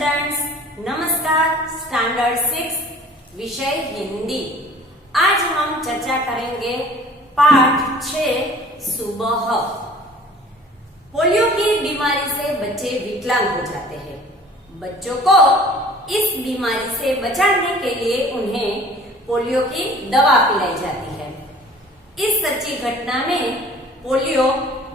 Students, नमस्कार। Standard 6 विषय हिंदी। आज हम चर्चा करेंगे पाठ 6 सुबह। पोलियो की बीमारी से बच्चे विकलांग हो जाते हैं। बच्चों को इस बीमारी से बचाने के लिए उन्हें पोलियो की दवा पिलाई जाती है। इस सच्ची घटना में पोलियो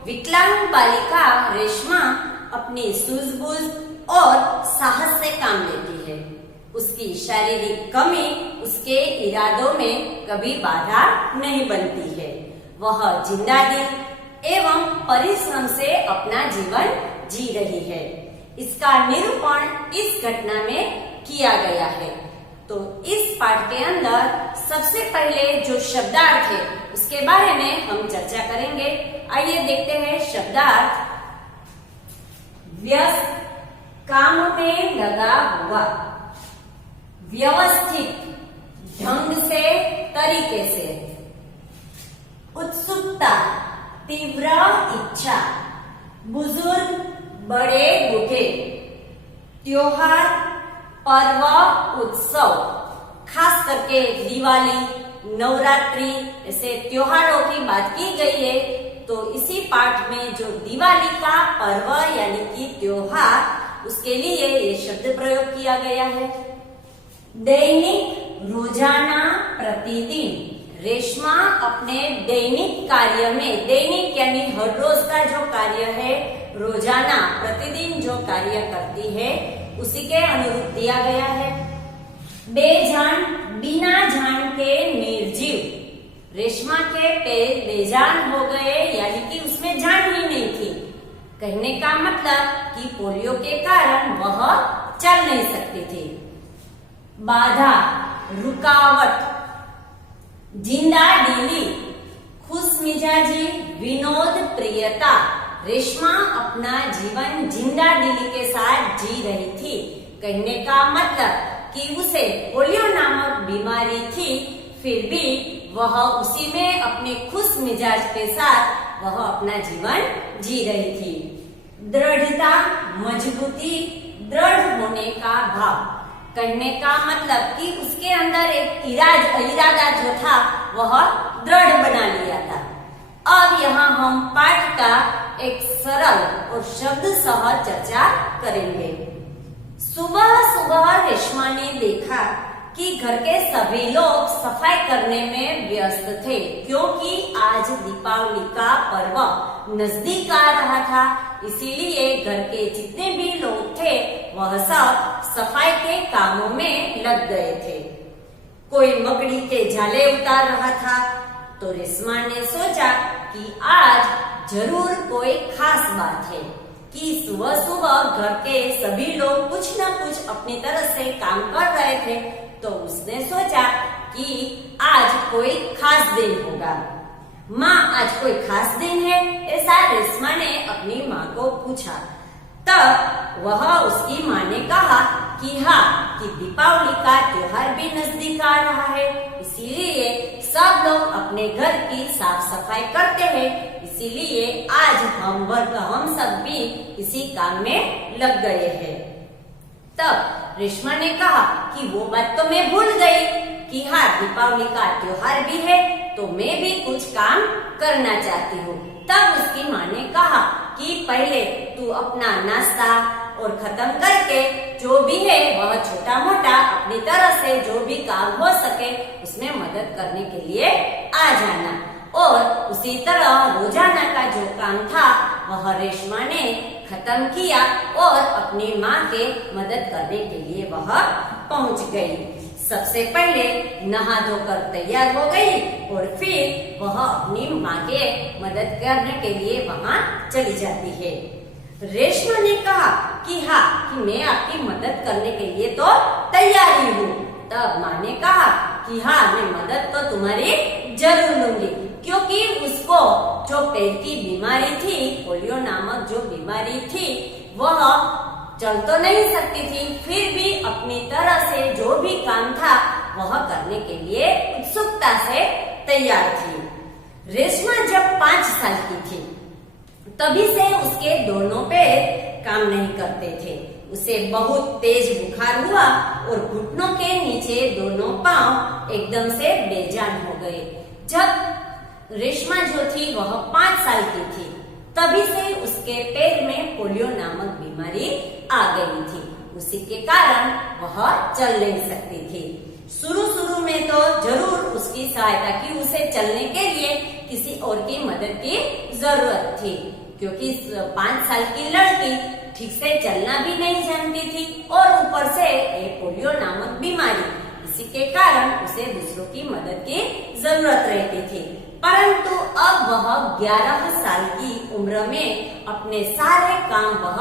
विकलांग बालिका रेशमा अपनी सूझबूझ और साहस से काम लेती है। उसकी शारीरिक कमी उसके इरादों में कभी बाधा नहीं बनती है। वह जिंदा दिल एवं परिश्रम से अपना जीवन जी रही है। इसका निरूपण इस घटना में किया गया है। तो इस पाठ के अंदर सबसे पहले जो शब्दार्थ है उसके बारे में हम चर्चा करेंगे। आइए देखते हैं शब्दार्थ। व्यस्त, काम में लगा हुआ, व्यवस्थित, ढंग से, तरीके से, उत्सुकता, तीव्र इच्छा, बुजुर्ग, बड़े बूढ़े, त्योहार, पर्व, उत्सव, खास करके दिवाली, नवरात्रि ऐसे त्योहारों की बात की गई है। तो इसी पाठ में जो दिवाली का पर्व यानी कि त्योहार, उसके लिए ये शब्द प्रयोग किया गया है। दैनिक, रोजाना, प्रतिदिन। रेशमा अपने दैनिक कार्य में, दैनिक यानी हर रोज का जो कार्य है, रोजाना प्रतिदिन जो कार्य करती है उसी के अनुरूप दिया गया है। बेजान, बिना जान के निर्जीव। रेशमा के पैर बेजान हो गए यानी कि उसमें जान ही नहीं थी। कहने का मतलब कि पोलियो के कारण वह चल नहीं सकती थी। बाधा, रुकावट, जिंदा दिली, खुश मिजाजी, विनोद प्रियता। रेशमा अपना जीवन जिंदा दिली के साथ जी रही थी। कहने का मतलब कि उसे पोलियो नामक बीमारी थी, फिर भी वह उसी में अपने खुश मिजाज के साथ वह अपना जीवन जी रही थी। दृढ़ता, मजबूती, दृढ़ होने का भाव। कहने का मतलब कि उसके अंदर एक इरादा जो था वह दृढ़ बना लिया था। अब यहाँ हम पाठ का एक सरल और शब्द सह चर्चा करेंगे। सुबह सुबह रेशमा ने देखा कि घर के सभी लोग सफाई करने में व्यस्त थे, क्योंकि आज दीपावली का पर्व नजदीक आ रहा था। इसीलिए घर के जितने भी लोग थे वह सब सफाई के कामों में लग गए थे। कोई मकड़ी के जाले उतार रहा था। तो रेशमा ने सोचा कि आज जरूर कोई खास बात है कि सुबह सुबह घर के सभी लोग कुछ न कुछ अपनी तरह से काम कर रहे थे। तो उसने सोचा कि आज कोई खास दिन होगा। माँ, आज कोई खास दिन है? ऐसा रेशमा ने अपनी माँ को पूछा। तब वह उसकी माँ ने कहा कि हाँ, कि दीपावली का त्योहार भी नजदीक आ रहा है, इसीलिए सब लोग अपने घर की साफ सफाई करते हैं। इसीलिए आज हम सब भी इसी काम में लग गए हैं। तब रेशमा ने कहा कि वो बात तो मैं भूल गई कि हाँ, दीपावली का त्योहार भी है, तो मैं भी कुछ काम करना चाहती हूँ। तब उसकी माँ ने कहा कि पहले तू अपना नाश्ता और खत्म करके जो भी है वह छोटा मोटा अपनी तरह से जो भी काम हो सके उसमें मदद करने के लिए आ जाना। और उसी तरह रोजाना का जो काम था वह रेशमा ने खत्म किया और अपनी माँ के मदद करने के लिए वह पहुंच गई। सबसे पहले नहा धोकर तैयार हो गई और फिर वह अपनी माँ के मदद करने के लिए वहाँ चली जाती है। रेशमा ने कहा कि हाँ, कि मैं आपकी मदद करने के लिए तो तैयार ही हूँ। तब माँ ने कहा कि हाँ, मैं मदद तो तुम्हारी जरूर लूंगी, क्योंकि उसको जो पैर की बीमारी थी, पोलियो नामक जो बीमारी थी, वह चल तो नहीं सकती थी, फिर भी अपनी तरह से जो भी काम था वह करने के लिए उत्सुकता से तैयार थी। रेशमा जब 5 साल की थी तभी से उसके दोनों पैर काम नहीं करते थे। उसे बहुत तेज बुखार हुआ और घुटनों के नीचे दोनों पांव एकदम से बेजान हो गए। जब रेशमा जो थी वह 5 साल की थी, तभी से उसके पैर में पोलियो नामक बीमारी आ गई थी। उसी के कारण वह चल नहीं सकती थी। शुरू में तो जरूर उसकी सहायता की, उसे चलने के लिए किसी और की मदद की जरूरत थी, क्योंकि 5 साल की लड़की ठीक से चलना भी नहीं जानती थी और ऊपर से ये पोलियो नामक बीमारी, इसी के कारण उसे दूसरों की मदद की जरूरत रहती थी। परंतु अब वह 11 साल की उम्र में अपने सारे काम वह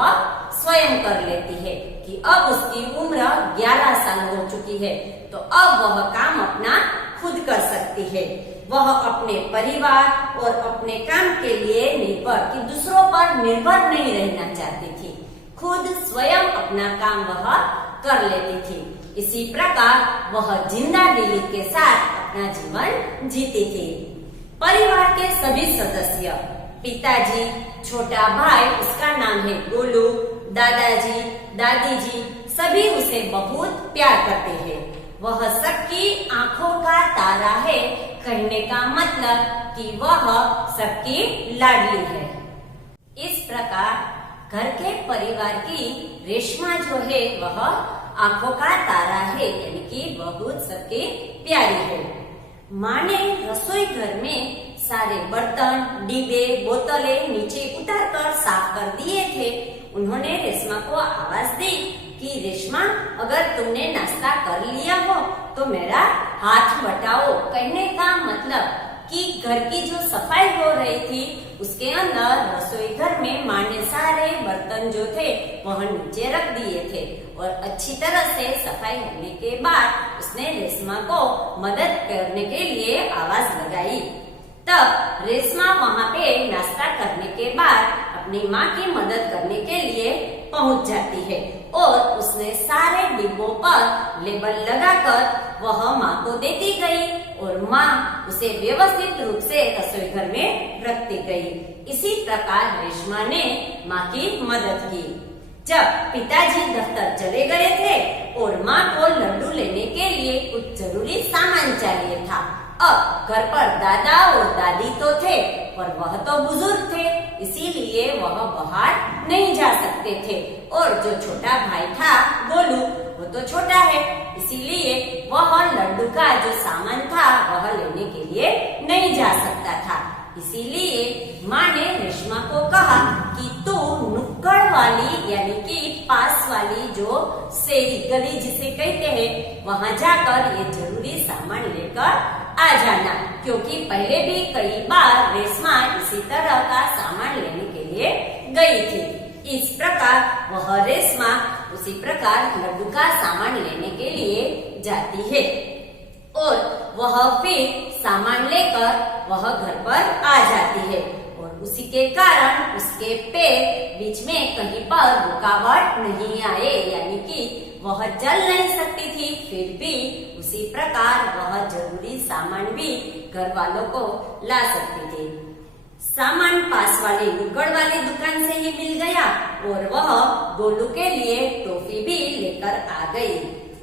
स्वयं कर लेती है कि अब उसकी उम्र 11 साल हो चुकी है, तो अब वह काम अपना खुद कर सकती है। वह अपने परिवार और अपने काम के लिए कि दूसरों पर निर्भर नहीं रहना चाहती थी, खुद स्वयं अपना काम वह कर लेती थी। इसी प्रकार वह जिंदादिली के साथ अपना जीवन जीती थी। परिवार के सभी सदस्य, पिताजी, छोटा भाई, उसका नाम है गोलू, दादाजी, दादी जी, सभी उसे बहुत प्यार करते हैं। वह सबकी आंखों का तारा है, कहने का मतलब कि वह सबकी लाडली है। इस प्रकार घर के परिवार की रेशमा जो है वह आंखों का तारा है, यानी कि बहुत सबके प्यारी है। माँ ने रसोई घर में सारे बर्तन, डिब्बे, बोतलें नीचे उतारकर साफ कर दिए थे। उन्होंने रेशमा को आवाज दी कि रेशमा, अगर तुमने नाश्ता कर लिया हो तो मेरा हाथ बटाओ। कहने का मतलब कि घर की जो सफाई हो रही थी उसके अंदर रसोई घर में माँ ने सारे बर्तन जो थे वह नीचे रख दिए थे और अच्छी तरह से सफाई होने के बाद उसने रेशमा को मदद करने के लिए आवाज लगाई। तब रेशमा वहाँ पे नाश्ता करने के बाद अपनी माँ की मदद करने के लिए पहुँच जाती है और उसने सारे डिब्बों पर लेबल लगाकर वह माँ को देती गई और माँ उसे व्यवस्थित रूप से रसोई घर में रखती गई। इसी प्रकार रेशमा ने माँ की मदद की। जब पिताजी दफ्तर चले गए थे और माँ को लड्डू लेने के लिए कुछ जरूरी सामान चाहिए था। अब घर पर दादा और दादी तो थे, पर वह तो बुजुर्ग थे, इसीलिए वह बाहर नहीं जा सकते थे। और जो छोटा भाई था गोलू, वो तो छोटा है, इसीलिए वह लड्डू का जो सामान था वह लेने के लिए नहीं जा सकता था। इसीलिए माँ ने रेशमा को कहा कि तू नुक्कड़ वाली यानी कि पास वाली जो शेरी गली जिसे कहते हैं वहाँ जाकर ये जरूरी सामान लेकर आ जाना, क्योंकि पहले भी कई बार रेशमा इसी तरह का सामान लेने के लिए गई थी। इस प्रकार वह रेशमा उसी प्रकार लड्डू का सामान लेने के लिए जाती है और वह फिर सामान लेकर वह घर पर आ जाती है और उसी के कारण उसके पैर बीच में कहीं पर रुकावट नहीं आए, यानी कि वह चल नहीं सकती थी, फिर भी उसी प्रकार वह जरूरी सामान भी घर वालों को ला सकती थी। सामान पास वाली नुक्कड़ वाली दुकान से ही मिल गया और वह गोलू के लिए टॉफी भी लेकर आ गई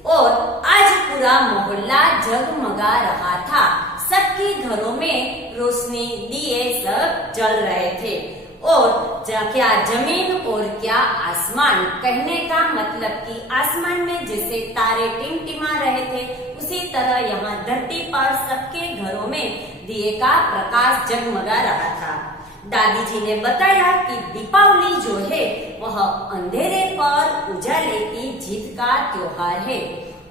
और आज पूरा मोहल्ला जगमगा रहा था। सबके घरों में रोशनी, दिए सब जल रहे थे और क्या जमीन और क्या आसमान, कहने का मतलब कि आसमान में जैसे तारे टिमटिमा रहे थे उसी तरह यहाँ धरती पर सबके घरों में दिए का प्रकाश जगमगा रहा था। दादी जी ने बताया कि दीपावली जो है वह अंधेरे पर उजाले की जीत का त्योहार है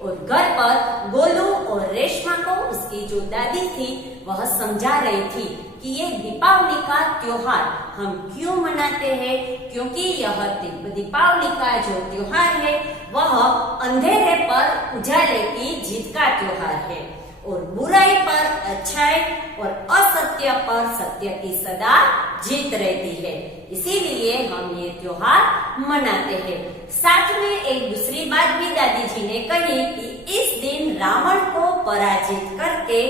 और घर पर गोलू और रेशमा को उसकी जो दादी थी वह समझा रही थी कि ये दीपावली का त्योहार हम क्यों मनाते हैं, क्योंकि यह दीपावली का जो त्योहार है वह अंधेरे पर उजाले की जीत का त्योहार है और बुराई पर अच्छाई और असत्य पर सत्य की सदा जीत रहती है, इसीलिए हम ये त्योहार मनाते हैं। साथ में एक दूसरी बात भी दादी जी ने कही कि इस दिन रावण को पराजित करके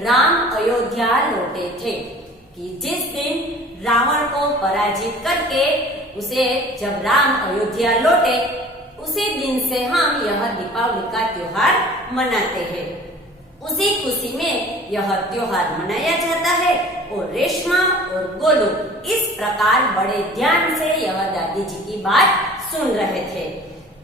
राम अयोध्या लौटे थे, कि जिस दिन रावण को पराजित करके उसे जब राम अयोध्या लौटे दिन से हम यह दीपावली का त्योहार मनाते हैं। उसी खुशी में यह त्योहार मनाया जाता है और रेशमा और गोलू इस प्रकार बड़े ध्यान से यह दादी जी की बात सुन रहे थे।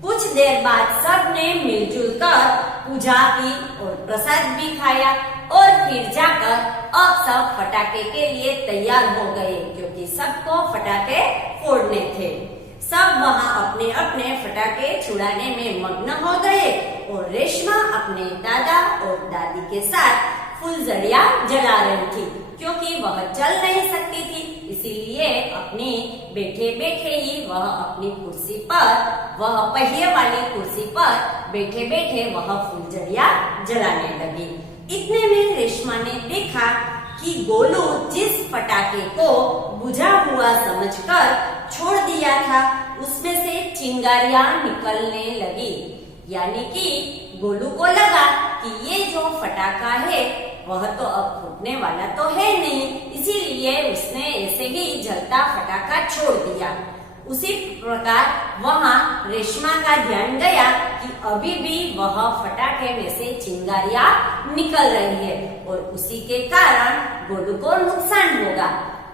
कुछ देर बाद सब ने मिलजुल कर पूजा की और प्रसाद भी खाया और फिर जाकर अब सब फटाके के लिए तैयार हो गए, क्योंकि सबको फटाके फोड़ने थे। सब वहाँ अपने अपने फटाके छुड़ाने में मग्न हो गए और रेशमा अपने दादा और दादी के साथ फुलझड़ियाँ जला रही थी, क्योंकि वह चल नहीं सकती थी। इसीलिए अपनी बैठे बैठे ही वह अपनी कुर्सी पर, वह पहिए वाली कुर्सी पर बैठे बैठे वह फुलझड़ियाँ जलाने लगी। इतने में रेशमा ने देखा कि गोलू जिस फटाके को बुझा हुआ समझकर छोड़ दिया था, उसमें से चिंगारियां निकलने लगी। यानी कि गोलू को लगा कि ये जो फटाका है वह तो अब फूटने वाला तो है नहीं, इसीलिए उसने ऐसे ही जलता फटाका छोड़ दिया। उसी प्रकार वहाँ रेशमा का ध्यान गया कि अभी भी वह फटाके में से चिंगारियां निकल रही है और उसी के कारण गोलू को नुकसान होगा।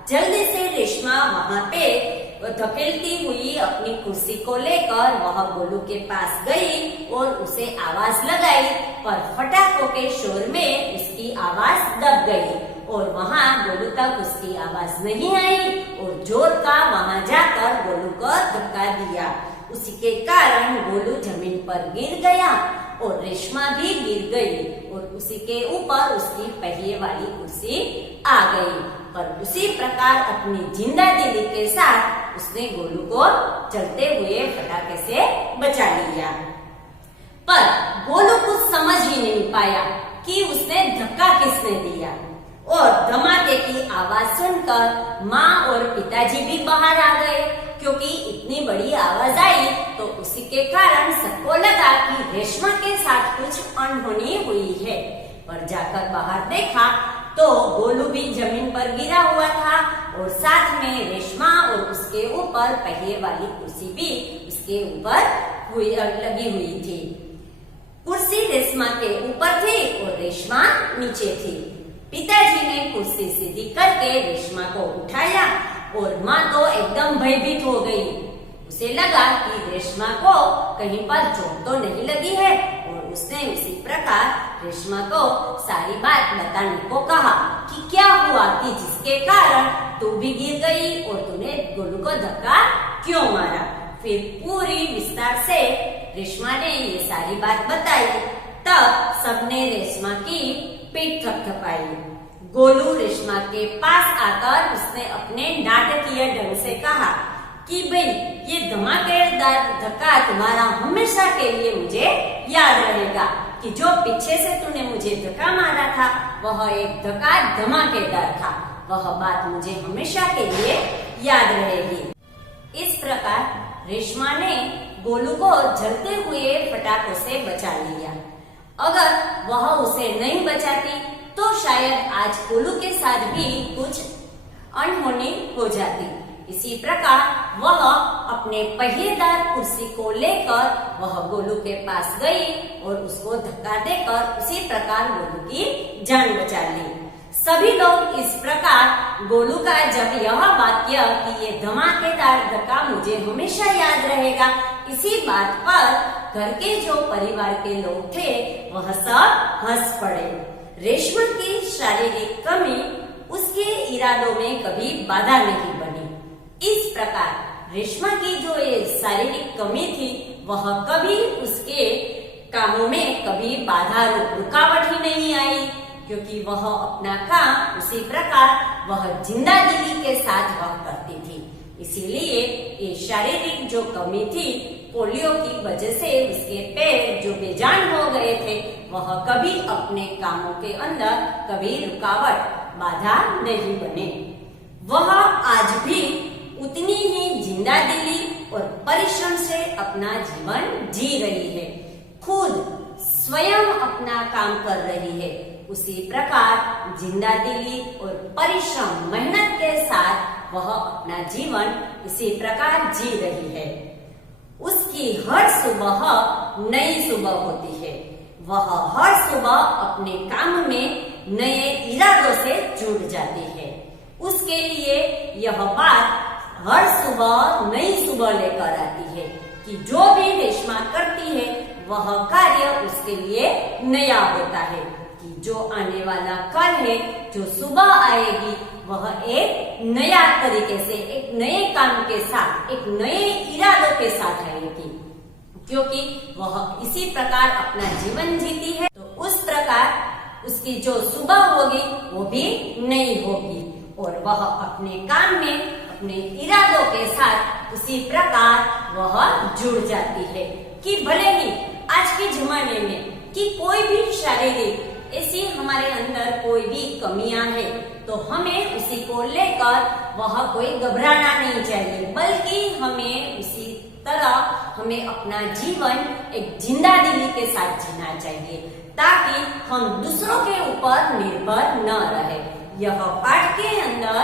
जल्दी से रेशमा वहाँ पे धकेलती हुई अपनी कुर्सी को लेकर वह गोलू के पास गई और उसे आवाज लगाई, पर फटाकों के शोर में उसकी आवाज दब गई और वहाँ गोलू तक उसकी आवाज नहीं आई और जोर का वहाँ जाकर गोलू को धक्का दिया। उसी के कारण गोलू जमीन पर गिर गया और रेशमा भी गिर गई और उसी के ऊपर उसकी पहिए वाली कुर्सी आ गई। पर उसी प्रकार अपनी जिंदा दिली के साथ उसने गोलू को चलते हुए फटाके से बचा लिया। पर गोलू कुछ समझ ही नहीं पाया कि उसने धक्का किसने दिया और धमाके की आवाज सुनकर माँ और पिताजी भी बाहर आ गए, क्योंकि इतनी बड़ी आवाज आई तो उसी के कारण सबको लगा कि रेशमा के साथ कुछ अनहोनी हुई है। पर जाकर बाहर देखा तो गोलू भी जमीन पर गिरा हुआ था और साथ में रेशमा और उसके ऊपर पहिए वाली कुर्सी भी उसके ऊपर लगी हुई थी। कुर्सी रेशमा के ऊपर थी और रेशमा नीचे थी। पिताजी ने कुर्सी सीधी करके रेशमा को उठाया और माँ तो एकदम भयभीत हो गई। उसे लगा कि रेशमा को कहीं पर चोट तो नहीं लगी है और उसने उसी प्रकार रेशमा को सारी बात बताने को कहा कि क्या हुआ कि जिसके कारण तू भी गिर गई और तूने गोलू को धक्का क्यों मारा। फिर पूरी विस्तार से रेशमा ने ये सारी बात बताई। तब सबने रेशमा की पीठ थपथपाई। गोलू रेशमा के पास आकर उसने अपने नाटकीय ढंग से कहा कि भाई ये धमाकेदार धक्का तुम्हारा हमेशा के लिए मुझे याद रहेगा कि जो पीछे से तूने मुझे धक्का मारा था वह एक धक्का धमाकेदार था। वह बात मुझे हमेशा के लिए याद रहेगी। इस प्रकार रेशमा ने गोलू को जलते हुए फटाकों से बचा लिया। अगर वह उसे नहीं बचाती तो शायद आज गोलू के साथ भी कुछ अनहोनी हो जाती। इसी प्रकार वह अपने पहिएदार कुर्सी को लेकर वह गोलू के पास गई और उसको धक्का देकर उसी प्रकार गोलू की जान बचा ली। सभी लोग इस प्रकार गोलू का जब यह वाक्य कि ये धमाकेदार धक्का मुझे हमेशा याद रहेगा, इसी बात पर घर के जो परिवार के लोग थे वह सब हंस पड़े। रेशमा की शारीरिक कमी उसके इरादों में कभी बाधा नहीं बनी। इस प्रकार रेशमा की जो ये शारीरिक कमी थी वह कभी उसके कामों में कभी बाधा रुकावट ही नहीं आई, क्योंकि वह अपना काम उसी प्रकार वह जिंदा दिली के साथ वह करती थी। इसीलिए ये शारीरिक जो कमी थी, पोलियो की वजह से उसके पैर जो बेजान हो गए थे, वह कभी अपने कामों के अंदर कभी रुकावट बाधा नहीं बने। वह आज भी उतनी ही जिंदा दिली और परिश्रम से अपना जीवन जी रही है, खुद स्वयं अपना काम कर रही है। उसी प्रकार जिंदा दिली और परिश्रम मेहनत के साथ वह अपना जीवन इसी प्रकार जी रही है। उसकी हर सुबह नई सुबह होती है। वह हर सुबह अपने काम में नए इरादों से जुड़ जाती है। उसके लिए यह बात हर सुबह नई सुबह लेकर आती है कि जो भी रेशमा करती है वह कार्य उसके लिए नया होता है, कि जो आने वाला कल है, जो सुबह आएगी, वह एक नया तरीके से, एक नए काम के साथ, एक नए इरादों के साथ आएगी, क्योंकि वह इसी प्रकार अपना जीवन जीती है। तो उस प्रकार उसकी जो सुबह होगी वो भी नई होगी और वह अपने काम में, अपने इरादों के साथ उसी प्रकार वह जुड़ जाती है। कि भले ही आज के जमाने में कि कोई भी शारीरिक ऐसी हमारे अंदर कोई भी कमियां है, तो हमें उसी को लेकर वह कोई घबराना नहीं चाहिए, बल्कि हमें उसी तरह हमें अपना जीवन एक जिंदा दिली के साथ जीना चाहिए, ताकि हम दूसरों के ऊपर निर्भर न रहे। यह पाठ के अंदर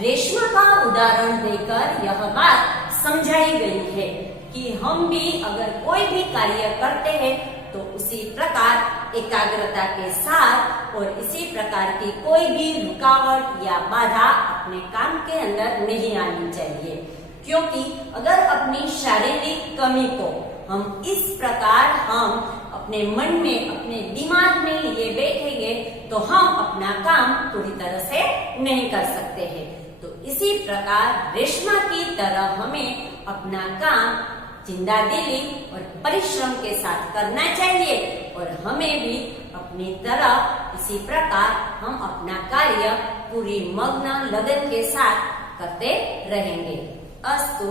रेशमा का उदाहरण देकर यह बात समझाई गई है कि हम भी अगर कोई भी कार्य करते हैं तो उसी प्रकार एकाग्रता के साथ और इसी प्रकार की कोई भी रुकावट या बाधा अपने काम के अंदर नहीं आनी चाहिए, क्योंकि अगर अपनी शारीरिक कमी को हम इस प्रकार हम अपने मन में, अपने दिमाग में लिए बैठेंगे तो हम अपना काम पूरी तरह से नहीं कर सकते हैं। तो इसी प्रकार रेशमा की तरह हमें अपना काम जिंदा दिली और परिश्रम के साथ करना चाहिए और हमें भी अपनी तरह इसी प्रकार हम अपना कार्य पूरी मग्न लगन के साथ करते रहेंगे। अस्तु।